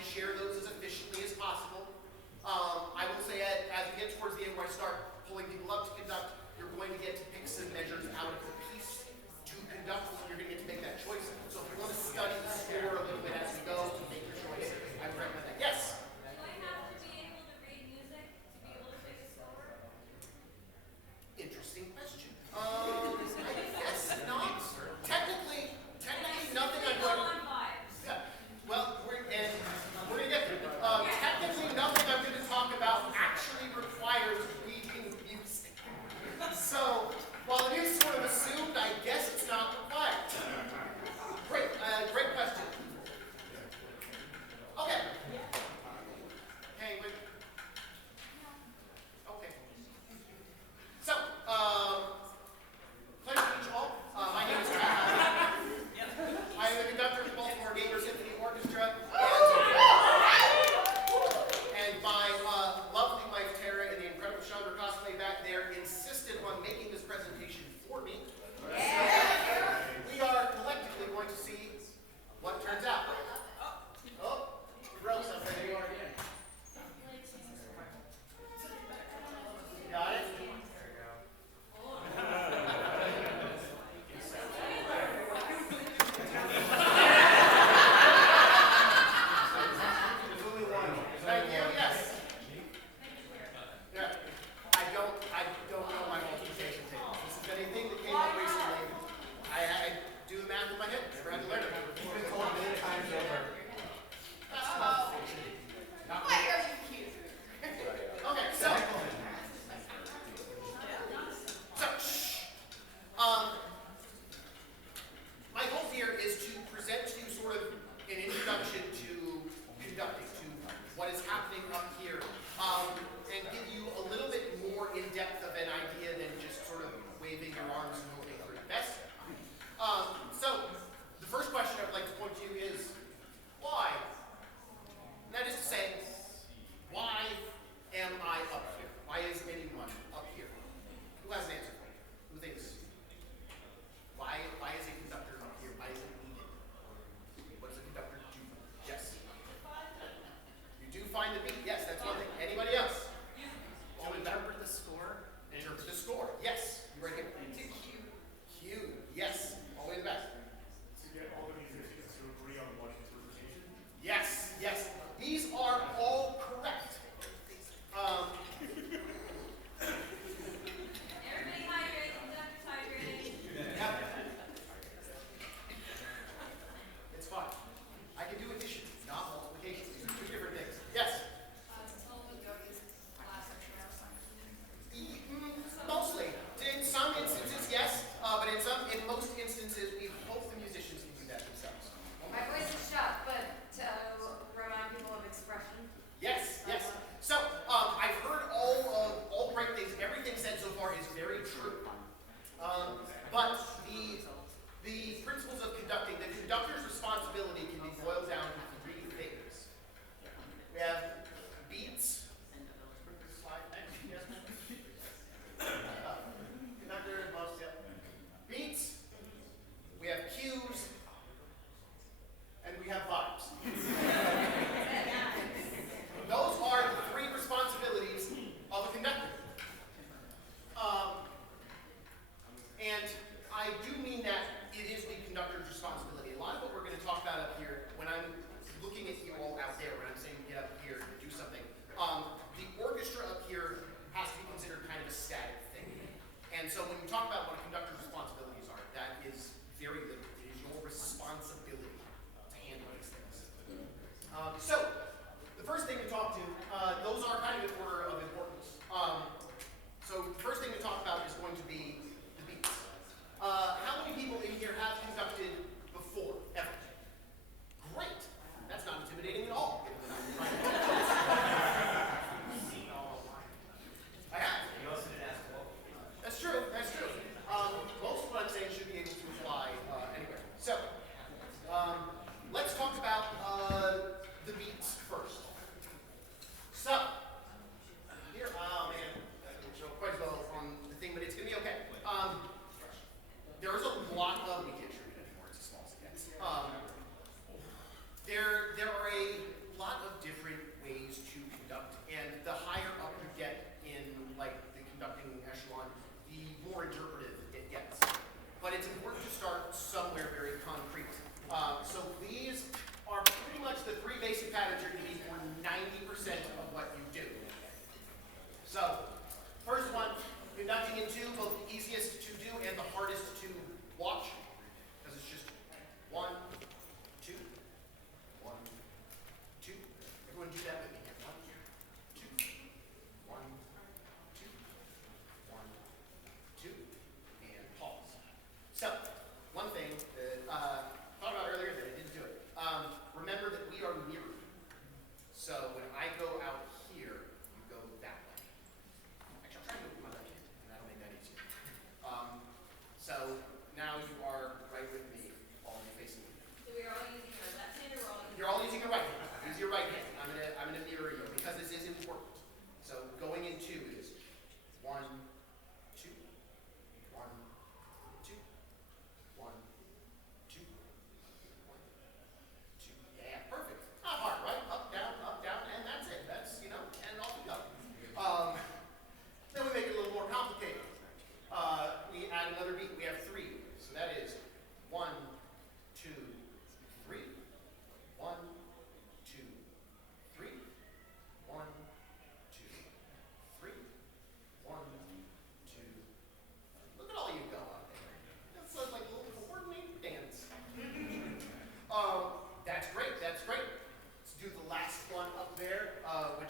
and share those as efficiently as possible. I will say as we get towards the end where I start pulling people up to conduct, you're going to get to pick some measures out of the piece to conduct, so you're going to get to make that choice. So if you want to study the score a little bit as we go to make your choice, I would recommend that. Yes? Do I have to be able to read music to be able to pick a score? Interesting question. I guess not. Technically nothing I'm going to... On vibes. Yeah. Well, we're going to get there. Technically nothing I'm going to talk about actually requires reading music. So, while it is sort of assumed, I guess it's not required. Great question.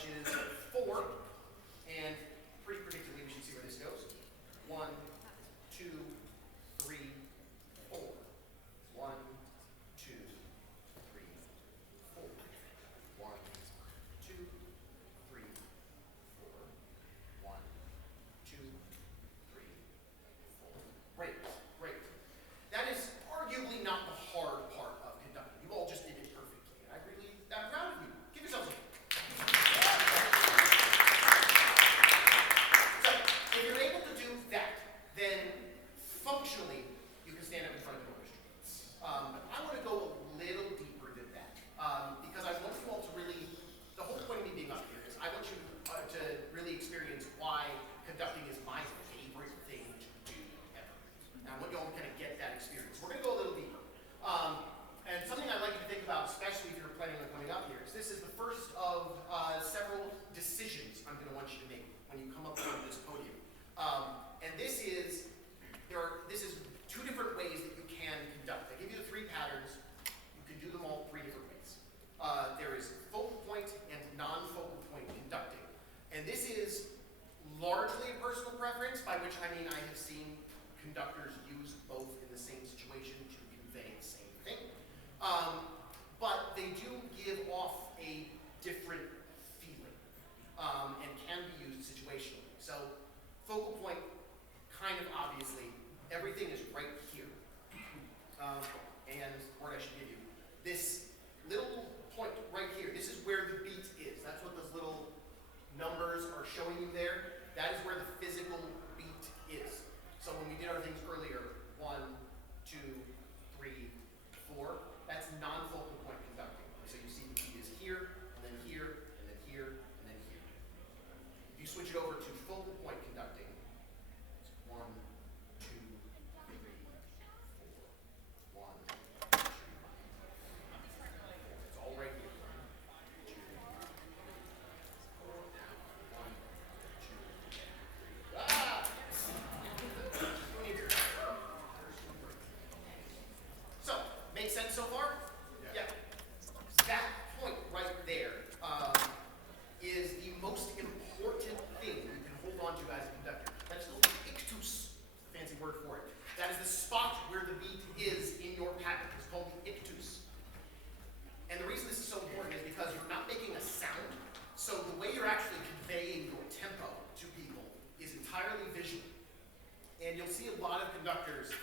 which is 4, and pretty predictably we should see where this goes. 1, 2, 3, 4. 1, 2, 3, 4. 1, 2, 3, 4. 1, 2, 3, 4. Great, great. That is arguably not the hard part of conducting. You all just did it perfectly. I'm proud of you. Give yourselves a So, if you're able to do that, then functionally you can stand up in front of the orchestra. But I want to go a little deeper than that because I want you all to really, the whole point of me being up here is I want you to really experience why conducting is my favorite thing to do ever. And I want you all to kind of get that experience. We're going to go a little deeper. And something I'd like you to think about, especially if you're planning on coming up here, is this is the first of several decisions I'm going to want you to make when you come up on this podium. And this is 2 different ways that you can conduct. I give you the 3 patterns. You can do them all 3 different ways. There is focal point and non-focal point conducting. And this is largely a personal preference, by which I mean I have seen conductors use both in the same situation to convey the same thing. But they do give off a different feeling and can be used situationally. So focal point, kind of obviously, everything is right here. And what I should give you, this little point right here, this is where the beat is. That's what those little numbers are showing you there. That is where the physical beat is. So when we did our things earlier, 1, 2, 3, 4, that's non-focal point conducting. So you see the beat is here, and then here, and then here, and then here. If you switch it over to focal point conducting, it's 1, 2, 3, 4. 1, 2, 3, 4. It's all right here. 2, 3, 4. 1, 2, 3. Ah! Who needs it? So, make sense so far? Yeah. That point right there is the most important thing you can hold on to as a conductor. That's the ictus, fancy word for it. That is the spot where the beat is in your pattern. It's called the ictus. And the reason this is so important is because you're not making a sound, so the way you're actually conveying your tempo to people is entirely visual. And you'll see a lot of conductors,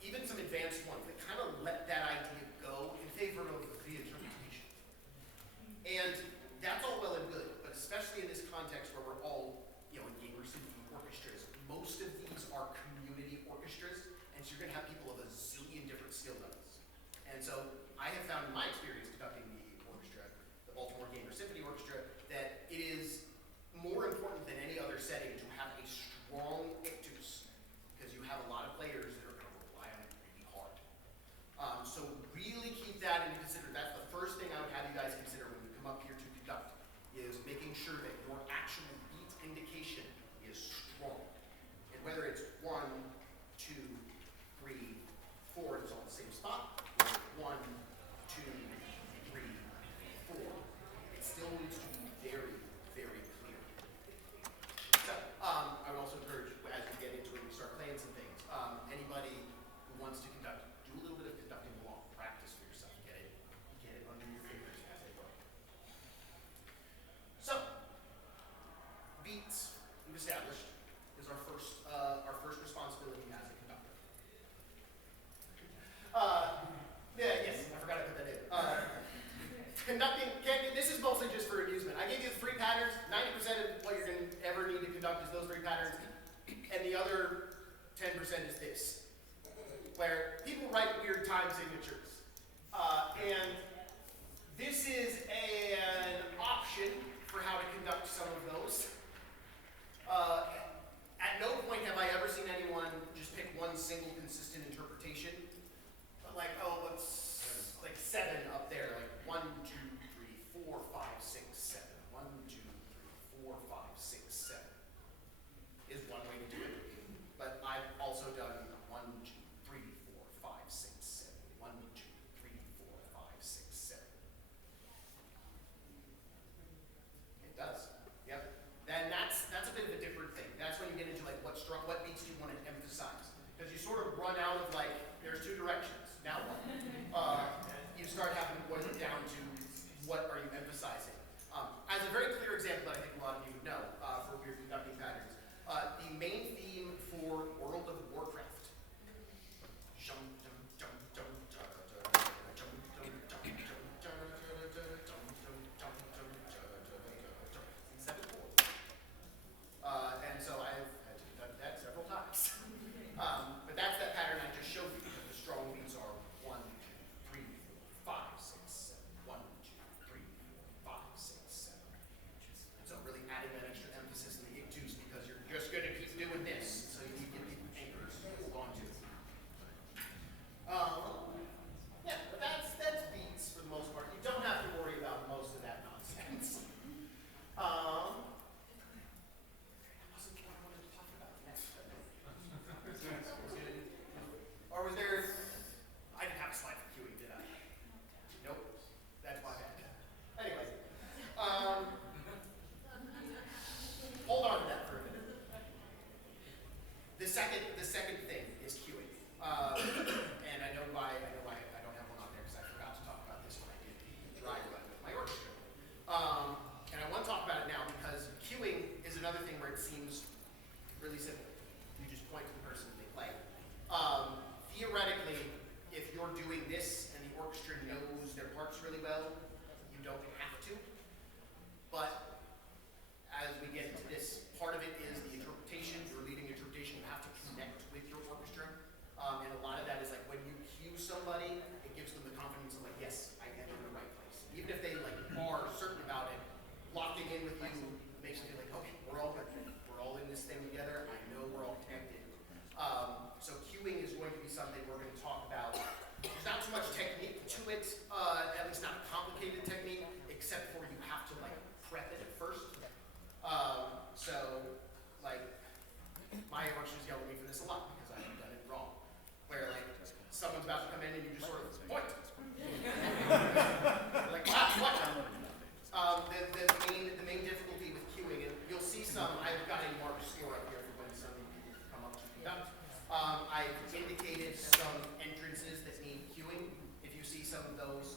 even some advanced ones, that kind of let that idea go in favor of the interpretation. And that's all well and good, but especially in this context where we're all, in gamer symphony orchestras, most of these are community orchestras, and so you're going to have people of a zillion different skill levels. And so I have found in my experience conducting the orchestra, the Baltimore Gamer Symphony Orchestra, that it is more important than any other setting to have a strong ictus, because you have a lot of players that are going to rely on it really hard. So really keep that into consider. That's the first thing I would have you guys consider when you come up here to conduct, is making sure that your actual beat indication is strong. And whether it's 1, 2, 3, 4, it's all the same spot, or 1, 2, 3, 4, it still needs to be very, very clear. So, I would also encourage, as you get into it, you start playing some things, anybody who wants to conduct, do a little bit of conducting along, practice for yourself, get it under your fingers as they go. So, beats, we've established, is our first responsibility as a conductor. Yes, I forgot to put that in. Conducting, this is mostly just for amusement. I gave you the 3 patterns. 90% of what you're going to ever need to conduct is those 3 patterns. And the other 10% is this, where people write weird time signatures. And this is an option for how to conduct some of those. At no point have I ever seen anyone just pick one single consistent interpretation. But like, it's like 7 up there, like 1, 2, 3, 4, 5, 6, 7. 1, 2, 3, 4, 5, 6, 7 is one way to do it. But I've also done 1, 2, 3, 4, 5, 6, 7. 1, 2, 3, 4, 5, 6, 7. seems really simple. You just point to the person and they play. Theoretically, if you're doing this and the orchestra knows their parts really well, you don't have to. But as we get into this, part of it is the interpretation. You're leading interpretation. You have to connect with your orchestra. And a lot of that is like when you cue somebody, it gives them the confidence of like, yes, I am in the right place. Even if they like are certain about it, locking in with you makes you feel like, okay, we're all good. We're all in this thing together. I know we're all connected. So cueing is going to be something we're going to talk about. There's not too much technique to it, at least not a complicated technique, except for you have to like prep it at first. So like my orchestra's yelled at me for this a lot because I have done it wrong. Where like someone's about to come in and you just sort of point. Like what? The main difficulty with cueing, and you'll see some. I've got a marked score up here for when some people come up to conduct. I've indicated some entrances that need cueing. If you see some of those,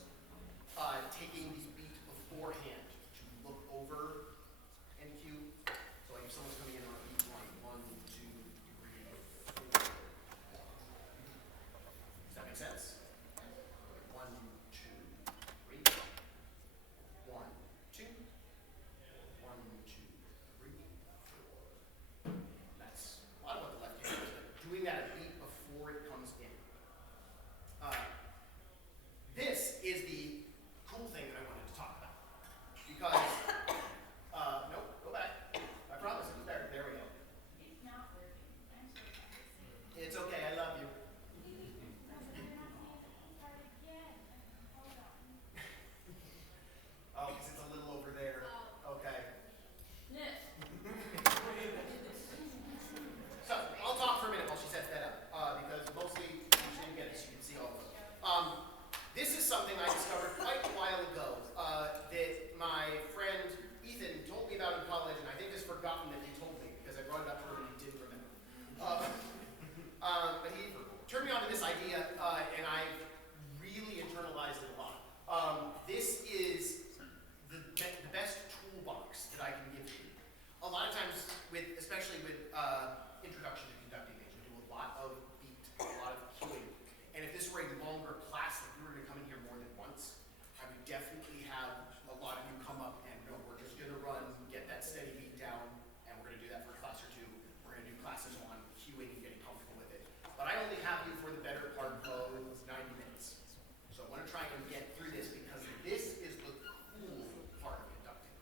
taking the beat beforehand to look over and cue. So like if someone's coming in on beat 1, 2, 3, 4. Does that make sense? 1, 2, 3. 1, 2. 1, 2, 3. That's a lot of what the left hand is, but doing that a beat before it comes in. This is the cool thing that I wanted to talk about. Because, nope, go back. I promise it was there. There we go. It's not working. I'm so sorry. It's okay, I love you. Start again. Hold on. Oh, because it's a little over there. Okay. This. So, I'll talk for a minute while she sets that up, because mostly, you didn't get this, you can see all of them. This is something I discovered quite a while ago, that my friend Ethan told me about in college, and I think has forgotten that he told me, because I brought it up to him and he didn't remember. But he turned me on to this idea, and I've really internalized it a lot. This is the best toolbox that I can give you. A lot of times, especially with introduction to conducting things, we do a lot of beat, a lot of cueing. And if this were a longer class, if you were to come in here more than once, I would definitely have a lot of you come up and no, we're just going to run, get that steady beat down, and we're going to do that for a class or two. We're going to do classes on cueing and getting comfortable with it. But I only have you for the better part of 90 minutes. So I want to try and get through this because this is the cool part of conducting.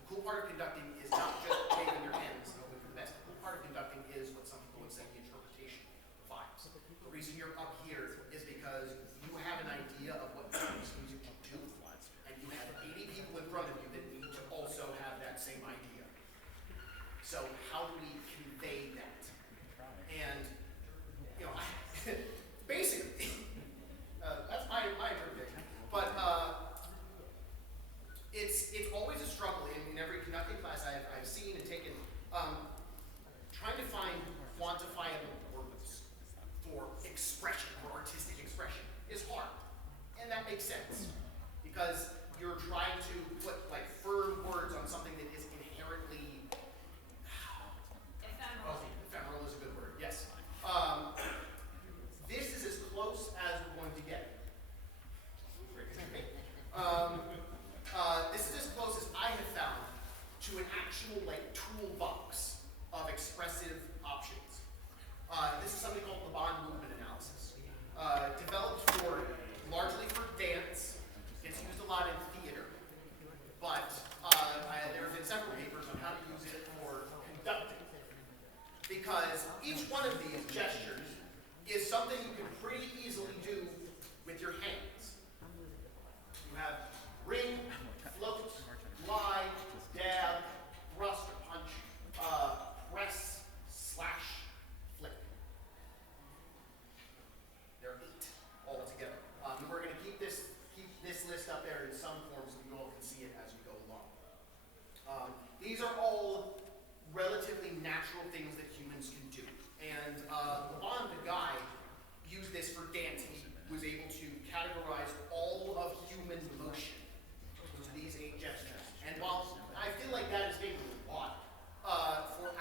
The cool part of conducting is not just waving your hands and hoping for the best. The cool part of conducting is what some people would say the interpretation, the vibes. The reason you're up here is because you have an idea of what this music can do, and you have 80 people in front of you that need to also have that same idea. So how do we convey that? And, you know, basically, that's my interpretation. But it's always a struggle in every conducting class I've seen and taken, trying to find quantifiable words for expression, for artistic expression, is hard. And that makes sense, because you're trying to put like firm words on something that is inherently ephemeral is a good word, yes. This is as close as we're going to get. This is as close as I have found to an actual like toolbox of expressive options. This is something called the bond movement analysis. Developed largely for dance. It's used a lot in theater. But there have been several papers on how to use it for conducting. Because each one of these gestures is something you can pretty easily do with your hands. You have ring, float, glide, dab, thrust or punch, press, slash, flick. There are 8 altogether. We're going to keep this list up there in some form so you all can see it as you go along. These are all relatively natural things that humans can do. And Levon, the guy, used this for dancing. He was able to categorize all of human motion into these 8 gestures. And while I feel like that is maybe a lot, for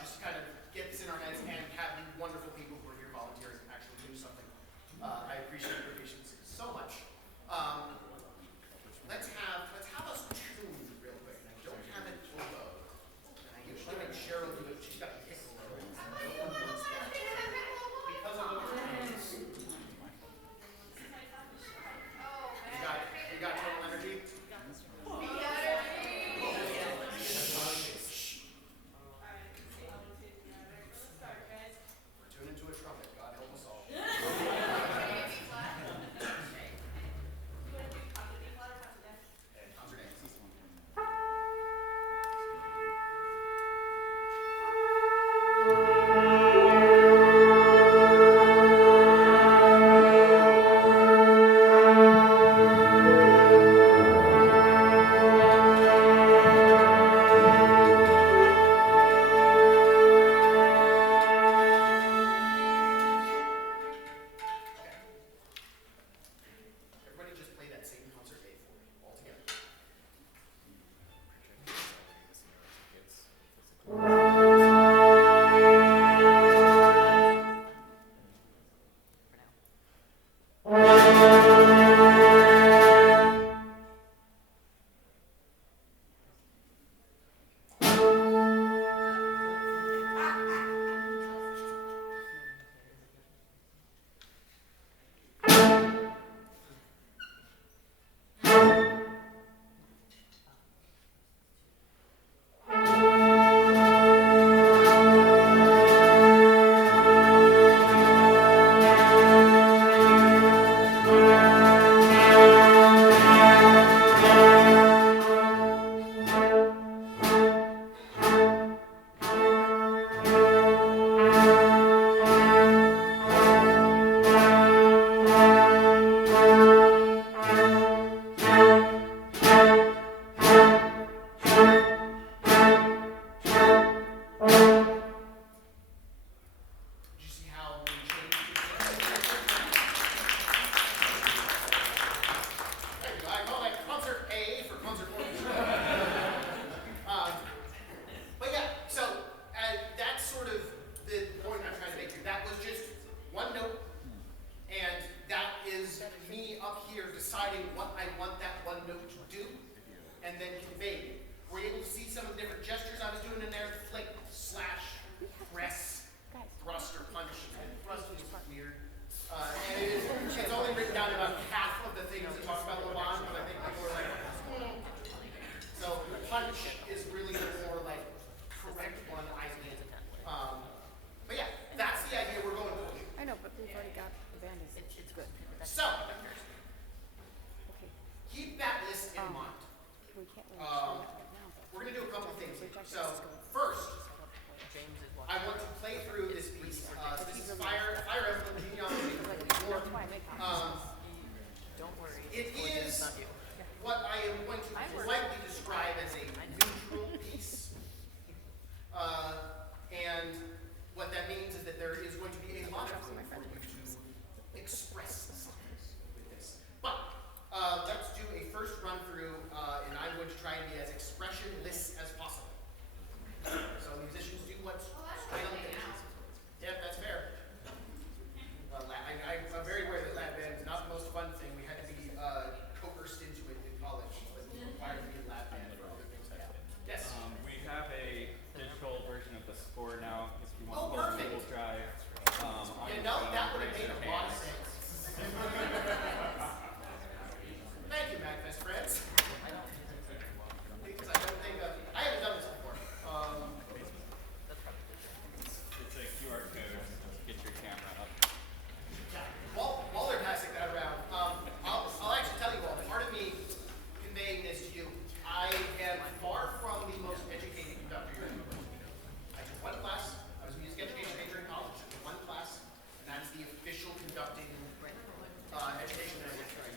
just to kind of get this in our heads and have the wonderful people who are here volunteering actually do something. I appreciate your patience so much. Let's have us tune real quick. And I don't have an oboe. And I usually make Cheryl do it. She's got a piccolo. No one wants that. Because of what we're doing. You got total energy? We're tuning into a trumpet. God help us all. Concert A. Everybody just play that same concert A for me, all together. Did you see how we changed it? There you go. I call that concert A for concert orchestra. But yeah, so that's sort of the point I'm trying to make here. That was just one note, and that is me up here deciding what I want that one note to do, and then convey. Were you able to see some of the different gestures I was doing in there? Flick, slash, press, thrust, or punch. And thrust is weird. And it's only written down about half of the things that talk about Laban, but I think people are like, So punch is really the more like correct one, I think. But yeah, that's the idea we're going for. I know, but we've already got the band. It's good. So, Okay. keep that list in mind. We can't really show it right now. We're going to do a couple of things here. So, first, I want to play through this piece. This is Fire Emblem Genealogy. It is what I am going to politely describe as a neutral piece. And what that means is that there is going to be a lot of room for you to express something with this. But let's do a first run through, and I'm going to try and be as expressionless as possible. So musicians do what's right on the page. Yeah, that's fair. I'm very aware that lab band is not the most fun thing. We had to be coerced into it in college, but we were required to be in lab band for other things like that. Yes. We have a digital version of the score now. If you Oh, want to perfect. Google Drive. You know, that would have made a lot of sense. Thank you, MAGFest friends. Because I don't think I haven't done this before. It's a QR code. Get your camera up. Yeah. While they're passing that around, I'll actually tell you all. Part of me conveying this to you, I am far from the most educated conductor you're ever going to meet. I took one class. I was a music education major in college. I took one class, and that's the official conducting education that I went through.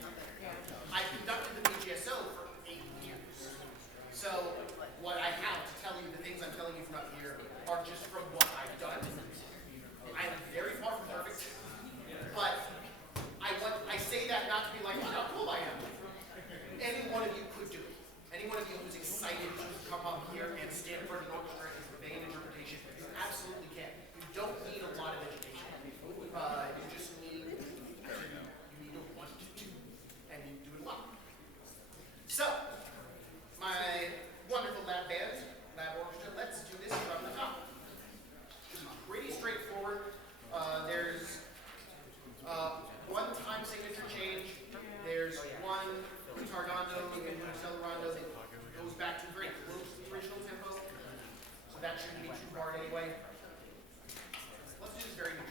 I conducted the BGSO for 8 years. So what I have to tell you, the things I'm telling you from up here, are just from what I've done. I am very far from perfect, but I say that not to be like, look how cool I am. Any one of you could do it. Any one of you who's excited to come up here and stand in front of an orchestra and convey an interpretation anyway. Let's do this very neutral.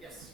Yes.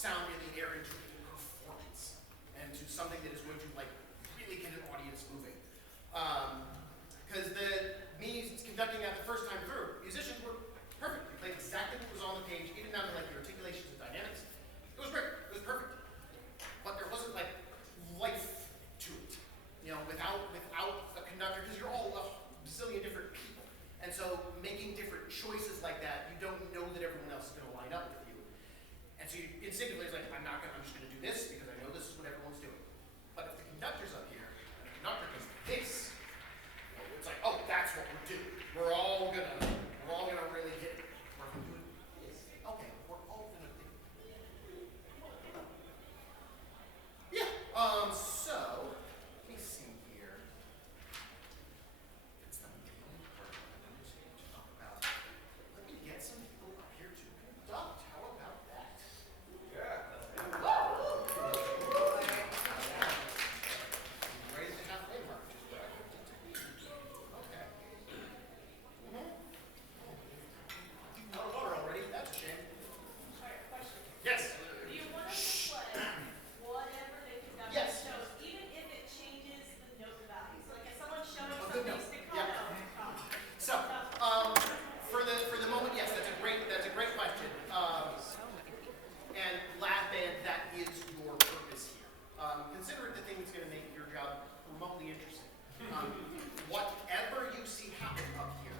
sound in the air into a performance and to something that is going to like really get an audience moving. Because me conducting that the first time through, musicians were perfect. They played exactly what was on the page, even down to like the articulations and dynamics. It was great. It was perfect. But there wasn't like life to it, you know, without a conductor, because you're all a bazillion different people. And so making different choices like that, you don't know that everyone else is going to line up with you. And so you instinctively, it's like, I'm just going to do this because I know this is what everyone's doing. But if the conductor's up here, and the conductor does this, it's like, oh, that's what we're doing. We're all gonna really hit it. We're gonna do this. Okay, we're all gonna do it. Yeah. So let me see here. It's the main part of what I'm just going to talk about. Let me get some people up here to conduct. How about that? Right at the halfway mark, which is where I wanted to be. Okay. Out of water already. That's a shame. Alright, question. Yes. Do you want us to play whatever they conduct Yes. shows, even if it changes the note values? Like if someone's showing A some good note. basic Yeah. So, for the moment, yes, that's a great question. And lab band, that is your purpose here. Consider it the thing that's going to make your job remotely interesting. Whatever you see happen up here,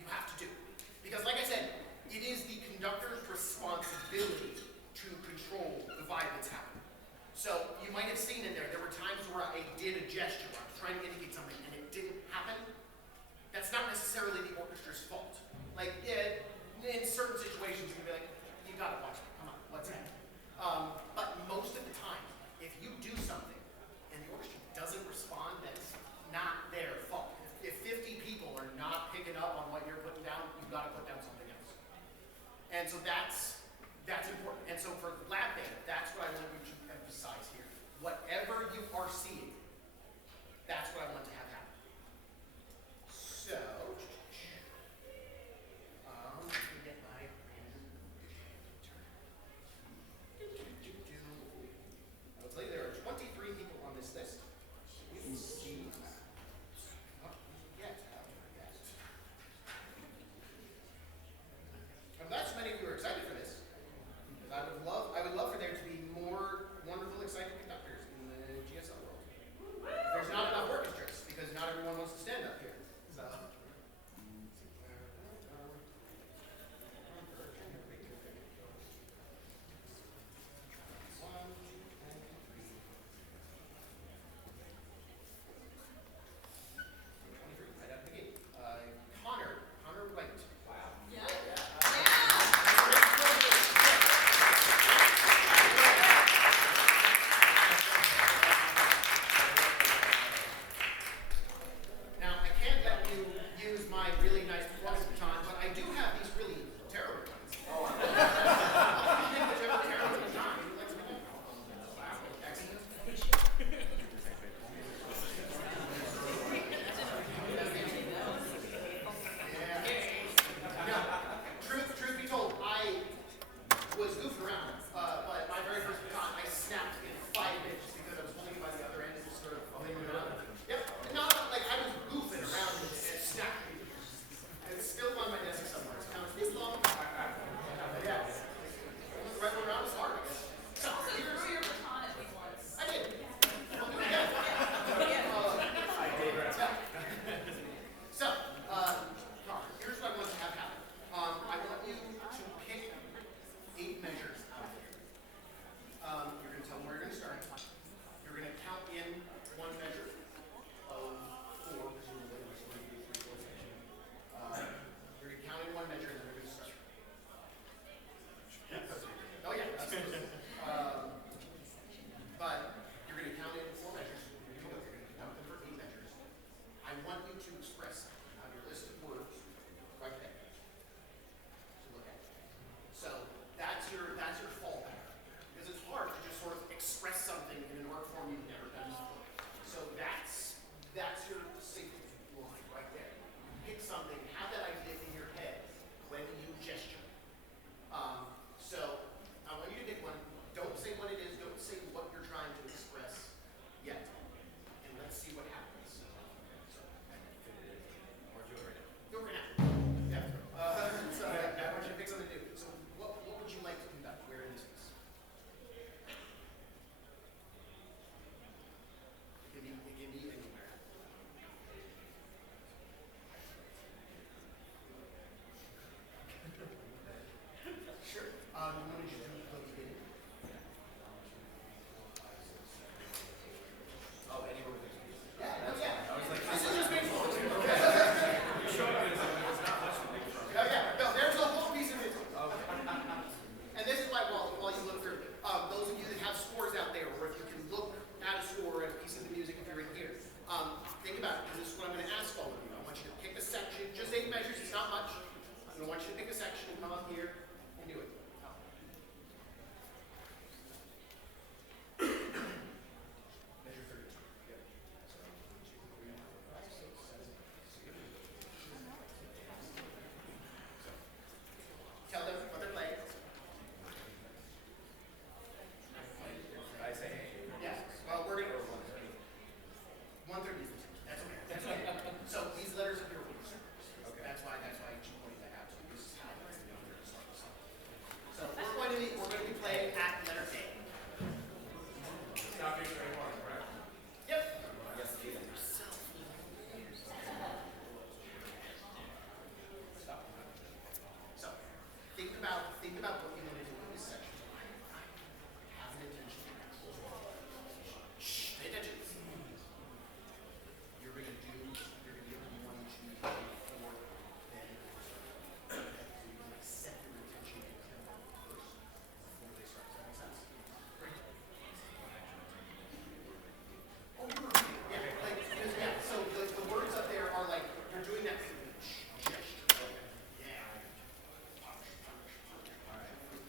you have to do. Because like I said, it is the conductor's responsibility to control the vibe that's happening. So you might have seen in there were times where I did a gesture, I was trying to indicate something, and it didn't happen. That's not necessarily the orchestra's fault. Like, in certain situations, you can be like, you gotta watch it, come on, what's that? But most of the time, if you do something and the orchestra doesn't respond, that's not their fault. If 50 people are not picking up on what you're putting down, you've gotta put down something else. And so that's important. And so for lab band, that's what I want you to emphasize here. Whatever you are seeing, that's what I want to have happen. So, let me get my I will tell you there are 23 people on this list. We will see what we get after that. I'm glad so many of you are excited for this, because I would love for there to be more section, come up here and do it. Measure 32. Yep. So, 1, 2, 3, 4, 5, 6, 7, 8. So, tell them what they're playing. I say, Yeah. Well, we're gonna. 130. That's okay. That's okay. So these letters are your words. Okay. That's why she pointed that out to you. This is how it's going to start the song. So we're going to be playing at letter A. Stopping straight one, correct? Yep. Stop. So think about what you want to do in this section. Have an intention. Shh. Pay attention. You're going to do 1, 2, 3, 4, then so you can like set your intention and tempo first before they start. Does that make sense? Great. Oh, you're right. Yeah, like, yeah. So the words up there are like you're doing that gesture. Yeah. All right.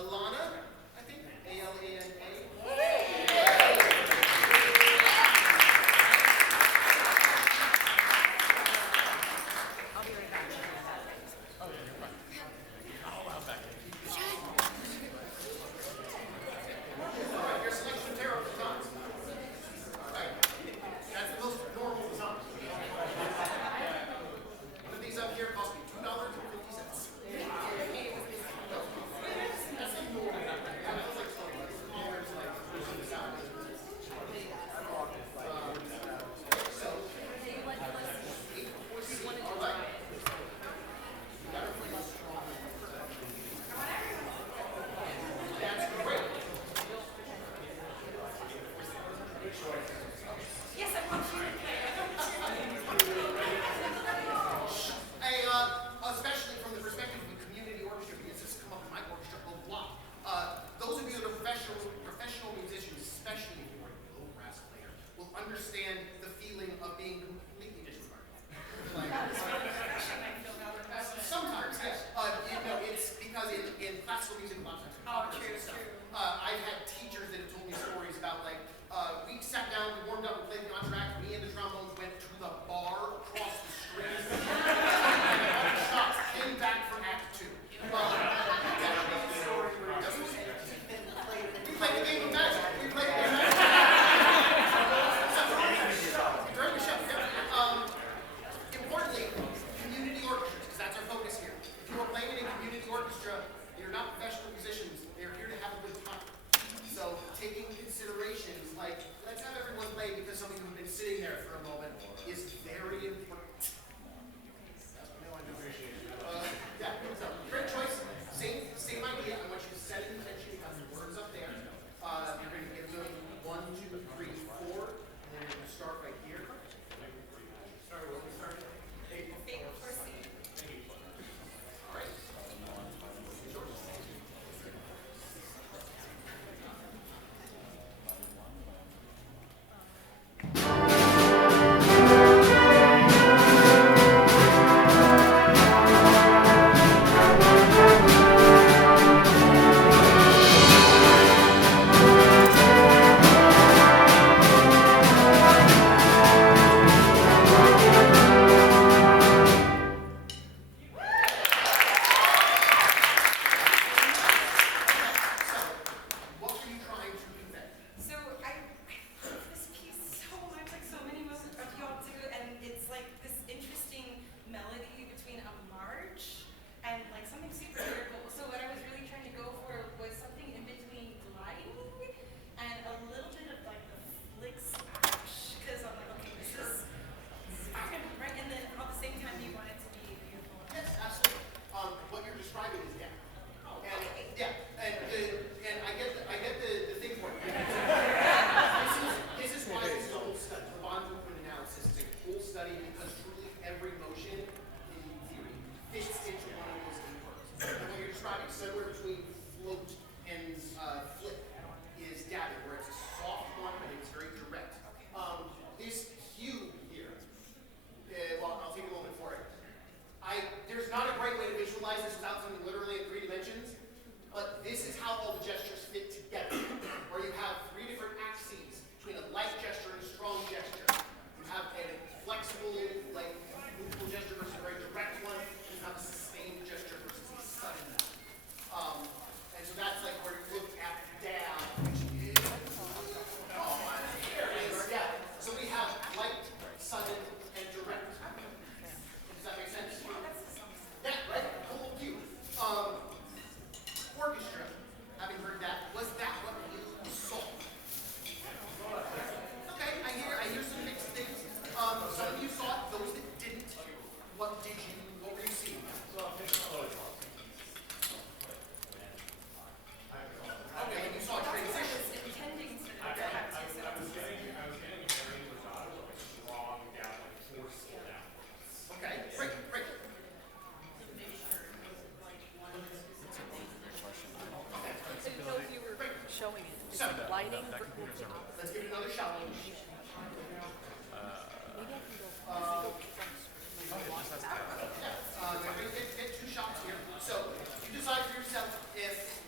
Alana, I think, A-L-A-N-A. I'll be right back. All right, your selection of tarot batons. All right, that's the most normal baton. One of these up here cost me $2.50. That's like normal. That's like smaller, it's like the sound. So, 8-4-C, all right. That's great. Yes, I want you to play. Hey, especially from the perspective of a community orchestra, because this has come up in my orchestra a lot. Those of you that are professional musicians, especially if you're a low brass player, will understand the feeling of being completely disregarded. Like, sometimes, yes. It's because in classical music, a lot of times. True. I've had teachers that have told me stories about like, we sat down, we warmed up, we played the contract, me and the trombones went to the bar across the street. Shots came back from Act 2. We played the game of magic. We played the game of magic. During the show, yeah. Importantly, community orchestras, because that's our focus here. If you are playing in a community orchestra, you're not professional musicians. They're here to have a good time. So taking considerations like, let's have everyone play because some of you have been sitting there for a moment is very important. Yeah, so great choice. Same idea. I want you to set an intention. You have the words up there. You're going to give them 1, 2, 3, 4, and then you're going to start right here. Start where we started. 8-4-C. All right. Sure. What were you trying to convey? So I love this piece so much, like so many moments of y'all do, and it's like this interesting melody between a march and like something super lyrical. So what I was really trying to go for was something in between gliding and a little bit of like the flick splash, because I'm like, okay, this is right, and then at the same time you want it to be beautiful. Yes, absolutely. What you're describing is down. And yeah, and I get the thing for it. This is why this is a whole study. The bond movement analysis is a whole study because truly every motion in theory fits into one of those key words. And what you're describing, somewhere between float and flip, is dabbing, where it's a soft one, but it's very direct. This hue here, well, I'll take a moment for it. There's not a great way to visualize this without something literally in 3 dimensions, but this is how all the gestures fit together, where you have 3 different axes between a light gesture and a strong gesture. You have a flexible, like, movable gesture versus a very direct one, and you have a sustained gesture versus a sudden one. And so that's like where you look at down, which is, there it is, yeah. So we have light, sudden, and direct. Does that make sense? Yeah, right? Cool view. Orchestra, having heard that, was that what you saw? Okay, I hear some mixed things. Some of you saw it, those that didn't. What were you seeing? Okay, and you saw a transition. Intending to have to, so Okay, great. I didn't know if you were showing it. Is So, it lighting? Let's give it another shot. Maybe I can go from We're going to get 2 shots here. So you decide for yourself if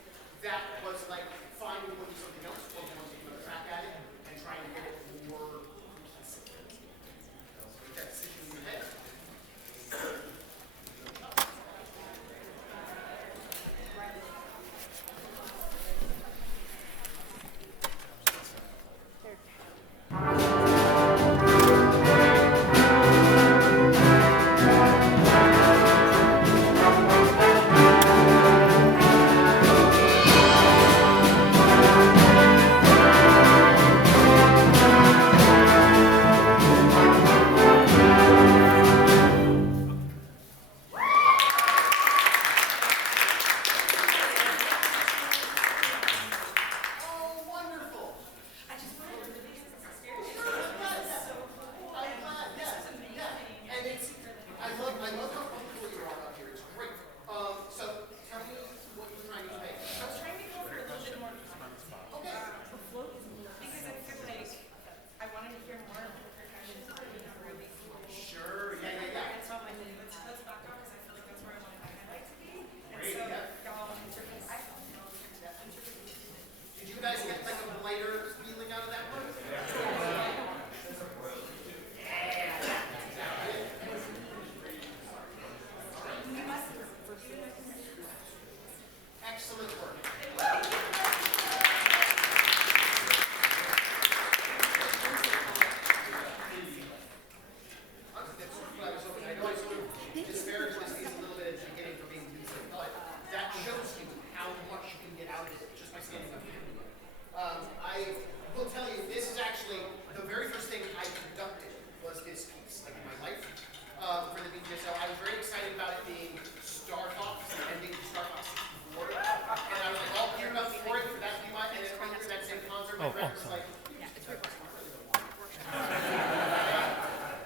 my friend was like, Yeah, it's recording.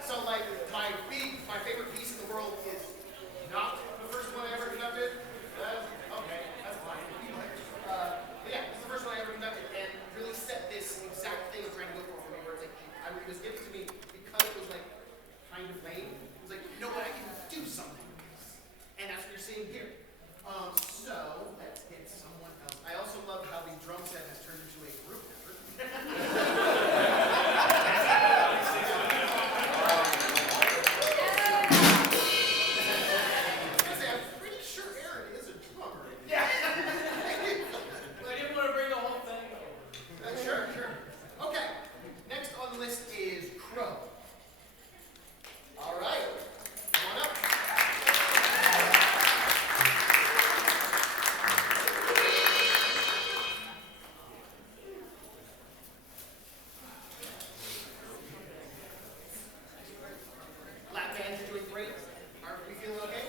so like my favorite piece in the world is not the first one I ever conducted. Okay, that's fine. But yeah, it's the first one I ever conducted and really set this exact thing I'm trying to go for me, where it's like it was given to me because it was like kind of lame. It was like, you know what, I can do something with this. And that's what you're seeing here. So let's get someone else. I also love how the drum set has turned into a group effort. I'm pretty sure Aaron is a drummer. Yeah. I didn't want to bring the whole thing over. Sure. Okay. Next on the list is Crow. All right. Come on up. Lap bands are doing great. Are we feeling okay?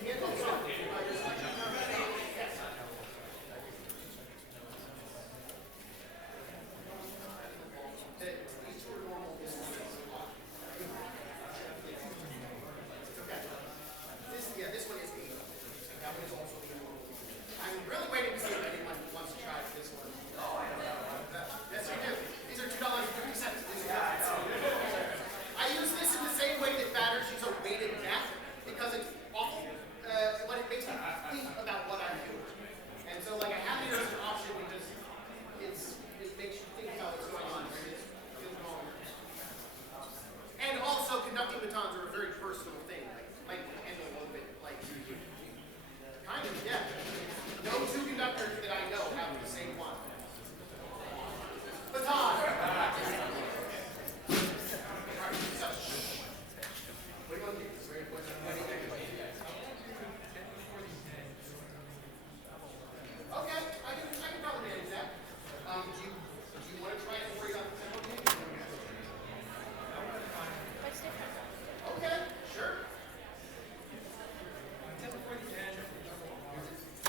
Hands on top. These two are normal. This one is off. Okay. This one is 8. That one is also 8. I'm really waiting to see if anyone wants to try this one. Yes, I do. These are $2.50. I use this in the same way that batters use a weighted mat because it's awful. When it makes me think about what I'm doing. And so, like, I have it as an option because it makes you think about what's going on. Right? It's feels wrong. And also, conducting batons are a very personal thing. Like handle a little bit, like kind of, yeah. No two conductors that I know have the same one. Baton. All right, so what do you want to do? Okay, I can probably manage that. Do you want to try and worry about the tempo game? That's different. Okay, sure.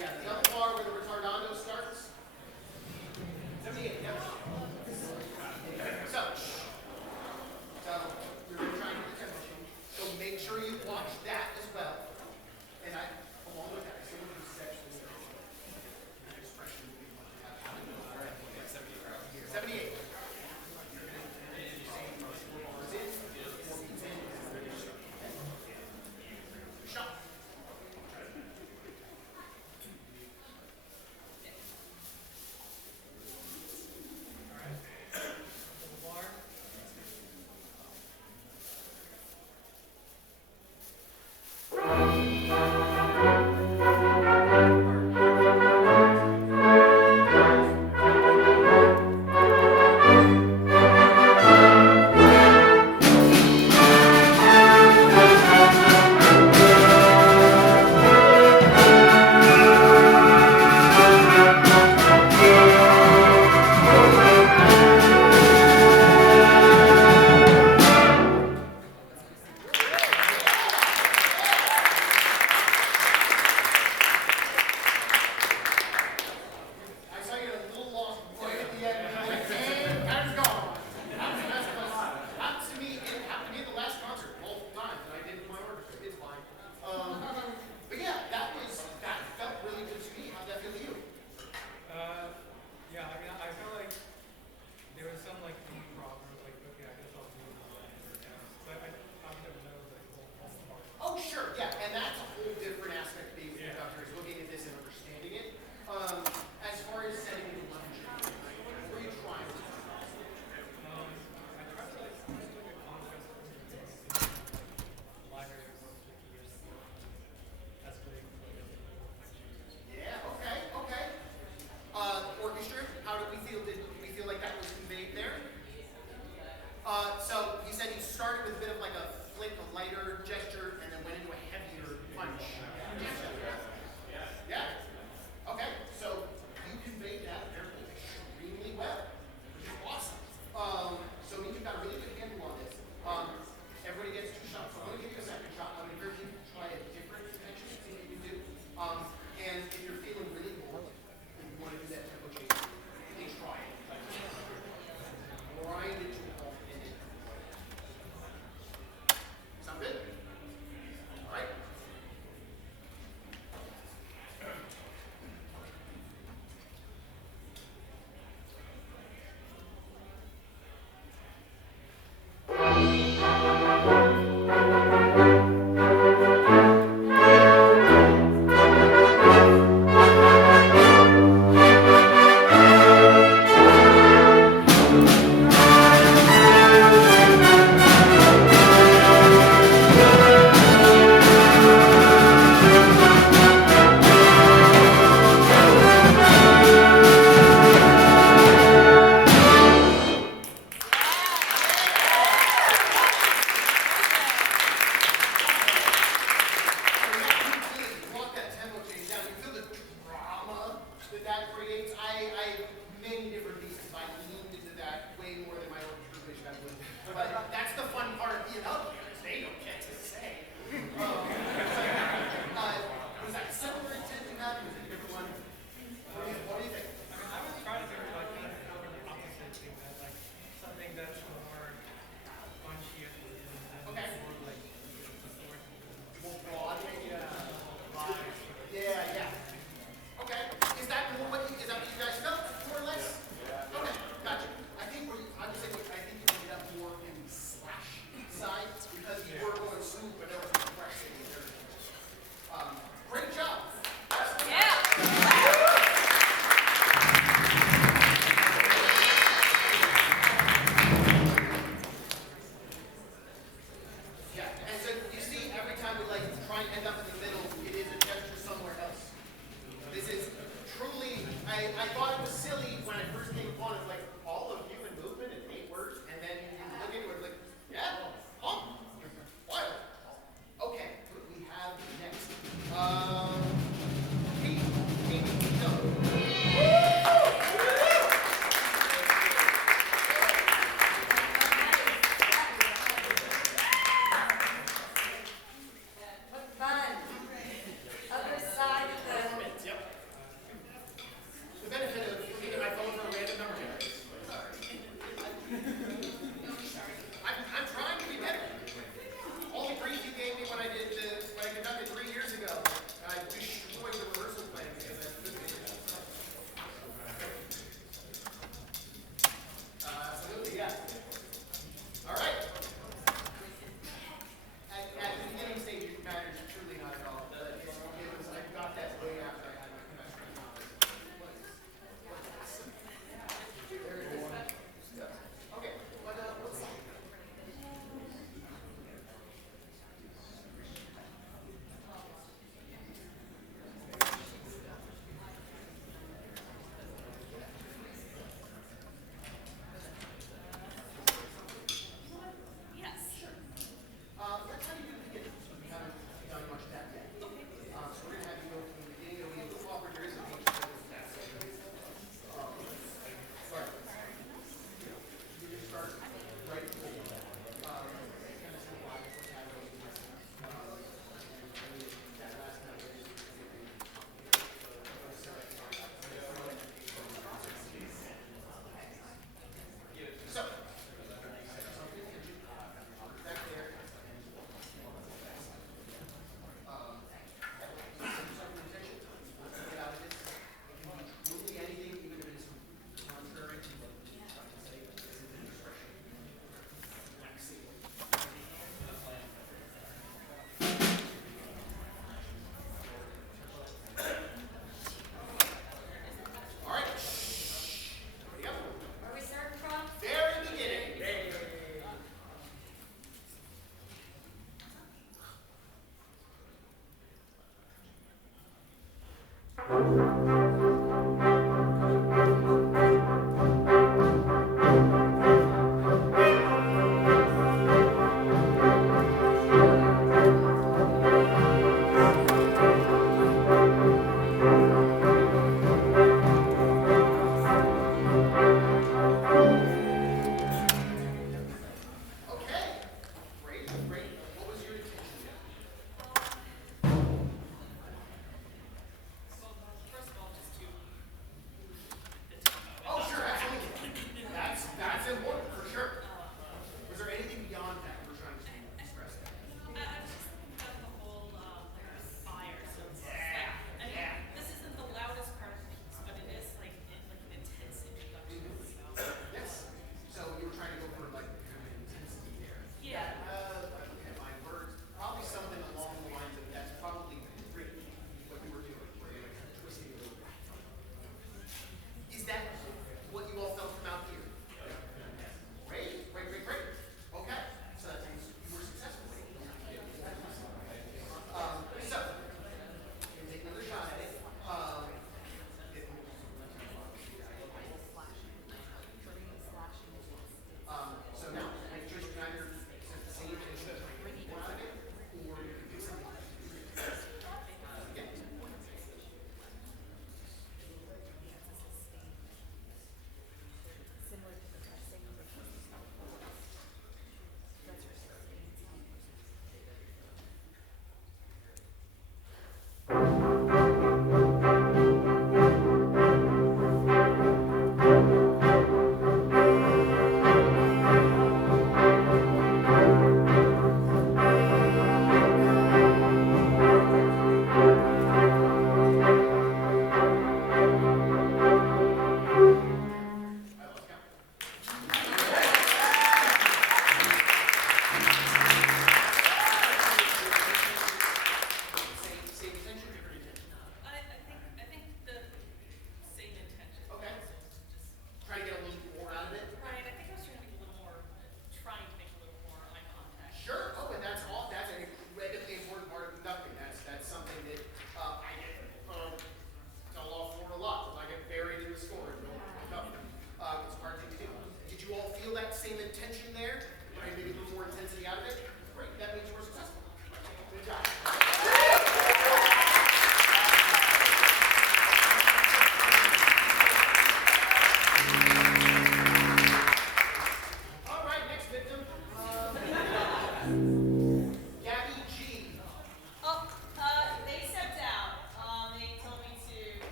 Yeah, the other bar where the retardando starts. 78, yep. So we're going to try and get the tempo change. So make sure you watch that as well. And along with that, some of these sections expression we want to have. 78. Shot.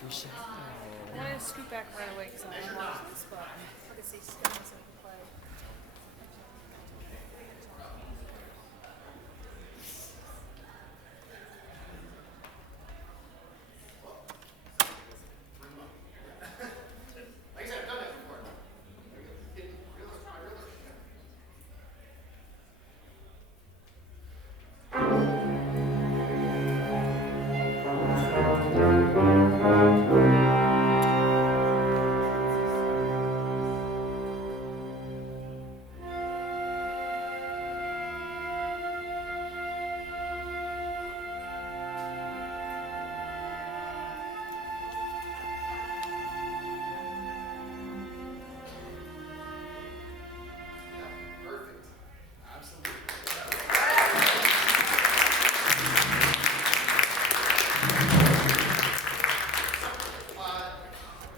I want to scoot back right away because I want to watch this, but I can see strings and play. Like I said, I've done that before. Didn't realize I realized. Yeah, perfect. Absolutely.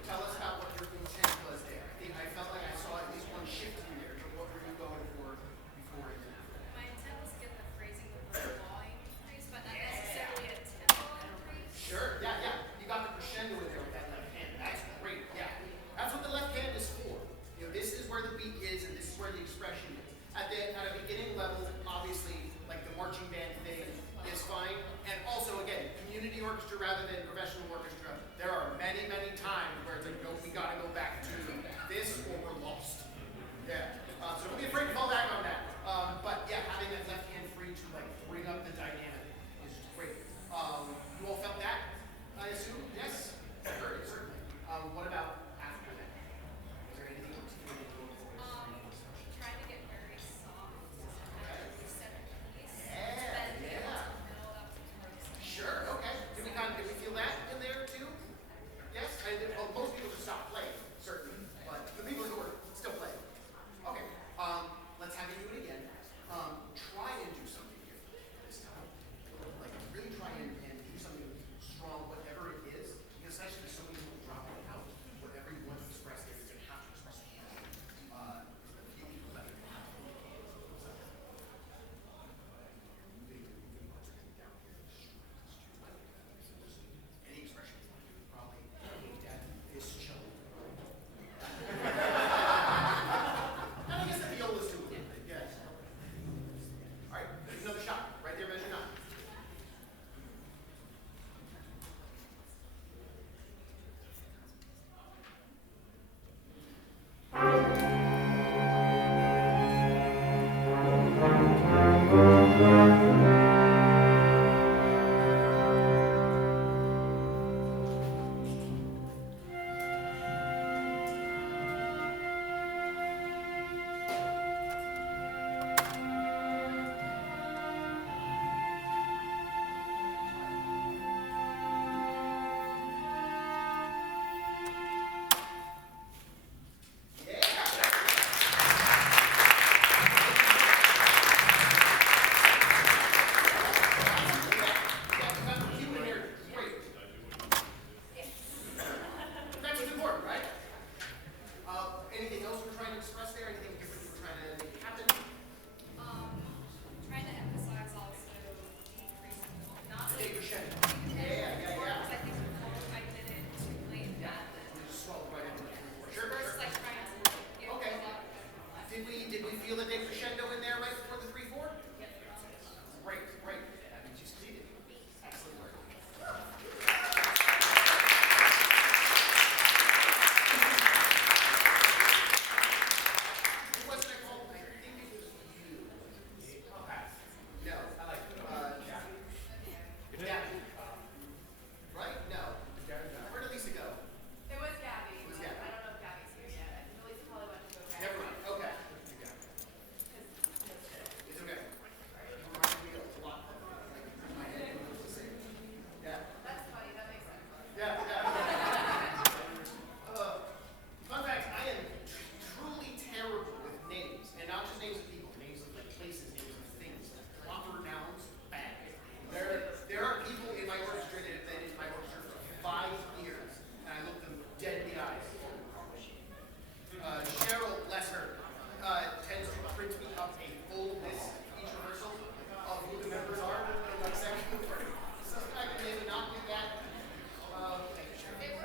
Tell us about what your intent was there. I felt like I saw at least one shift in there. So what were you going for before it? My intent was to get the phrasing with the volume increase, but not necessarily a tempo increase. Sure. Yeah, yeah. You got the crescendo in there with that left hand. That's great. Yeah. That's what the left hand is for. You know, this is where the beat is, and this is where the expression is. At a beginning level, obviously, like the marching band thing is fine. And also, again, community orchestra rather than professional orchestra. There are many, many times where it's like, no, we got to go back to this or we're lost. Yeah. So don't be afraid to fall back on that. But yeah, having that left hand free to like bring up the dynamic is great. You all felt that? I assume? Yes? I heard it, certainly. What about after that? Is there anything else you want to go for? Trying to get very soft, center piece. Yeah, Then yeah. build up towards Sure, okay. Did we feel that in there too? Yes? Most people just stopped playing, certainly. But the people who were still playing. Okay. Let's have you do it again. Try and do something different this time. Like really try and do something strong, whatever it is. Because especially so many people drop it out. Whatever you want to express there, you're gonna have to express it. You people that you have to any expression probably aimed at this show. And I guess the viola's too. Yes. All right, there's another shot. Right there, measure 9. That's what's important, right? Anything else we're trying to express there? Anything different we're trying to make happen? trying to emphasize also decreasing, not The like crescendo. because I think before I did it too late. We just swelled right into the 3/4. Sure, First, sure. like trying to get Okay. a lot better. Did we feel a big crescendo in there right before the 3/4? Great, great. That means you succeeded. Excellent work. Who was that called? I think it was you. Okay. No. I like Gabby. Right? No. Where did Lisa go? It was Gabby. It was but Gabby. I don't know if Gabby's here yet. I think Lisa probably went to go grab Never her. mind. Okay. It's okay. You remind me a lot of my head when I was the same. Yeah. That's funny. That makes sense. Yeah, yeah. Fun fact, I am truly terrible with names. And not just names of people, names of like places, names of things. Proper nouns, bad. There are people in my orchestra that have been in my orchestra for 5 years, and I look them dead in the eyes. Cheryl, bless her, tends to print me up a full list each rehearsal of who the members are in like second word. So I can maybe not do that. Thank you, Cheryl.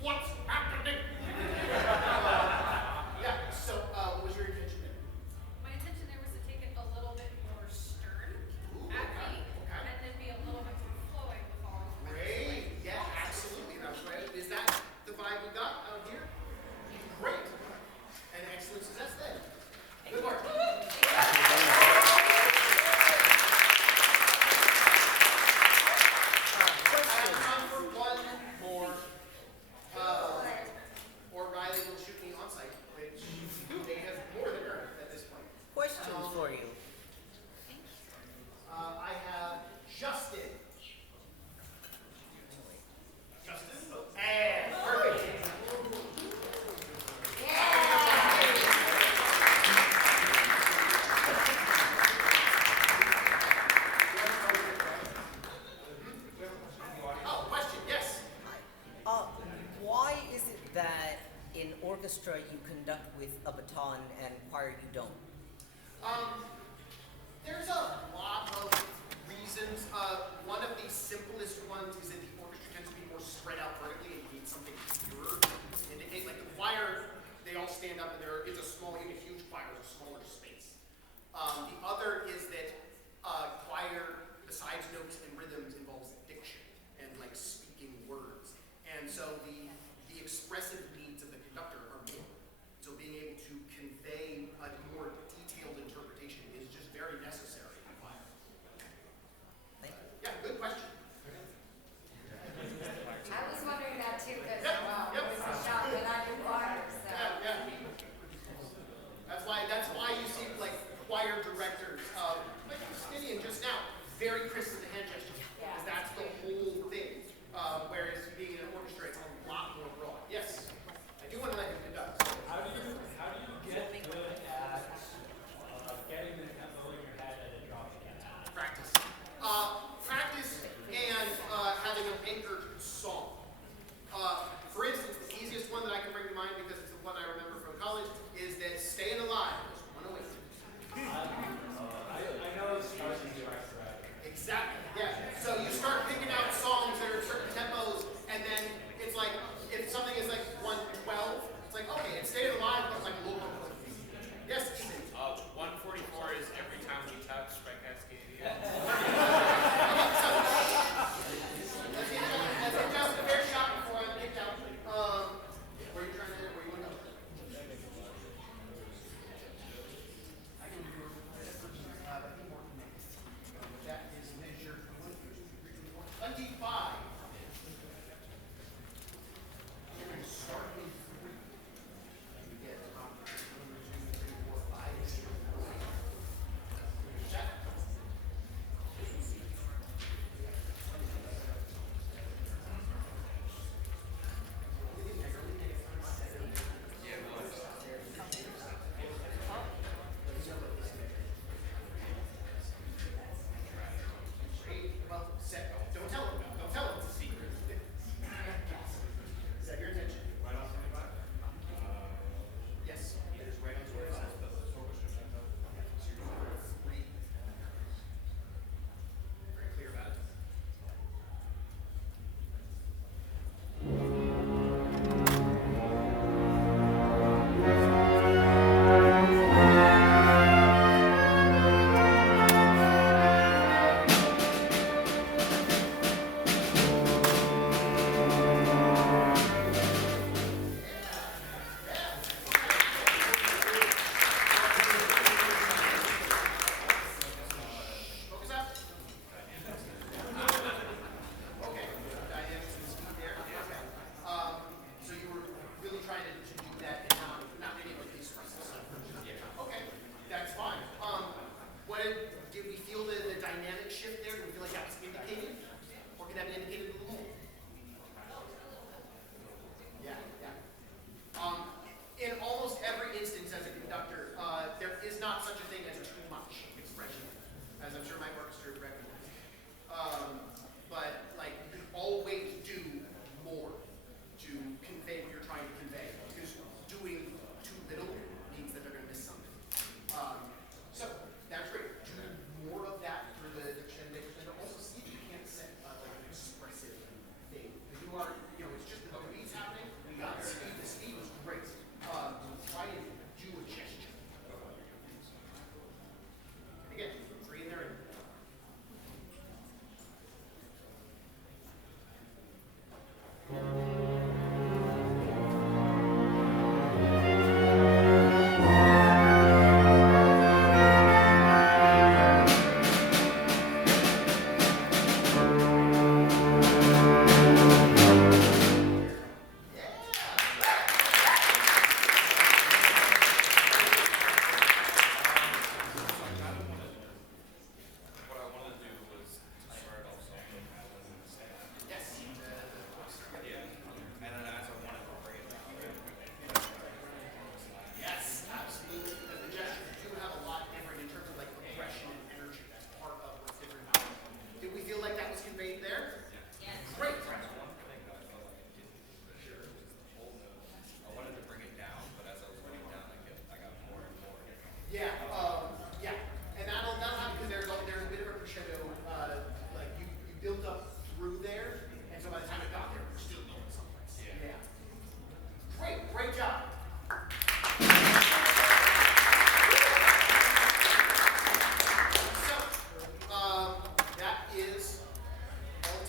What's happening? Yeah, so what was your intention there? My intention there was to take it a little bit more stern Ooh, at okay, me, okay. and then be a little bit more flowing with all of my Great, yeah, absolutely, that's right. Is that the vibe we got out here? Great, and excellent success then. Good work. I have time for one more, or Riley will shoot me on site, which they have more than earned at this point. Questions for you. I have Justin. Justin? And perfect. Oh, question, yes. Why is it that in orchestra you conduct with a baton and choir you don't? There's a lot of reasons. One of the simplest ones is that the orchestra tends to be more spread out vertically and you need something clearer to indicate. Like the choir, they all stand up and it's a small, even a huge choir is a smaller space. The other is that choir, besides notes and rhythms, involves diction and like speaking words. And so the expressive needs of the conductor are more. So being able to convey a more detailed interpretation is just very necessary in choir. Thank you. Yeah, good question. I was wondering that too, because Yep, yep. it was a shop that I do choir, so. Yeah, yeah. That's why you see like choir directors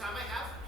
time I have.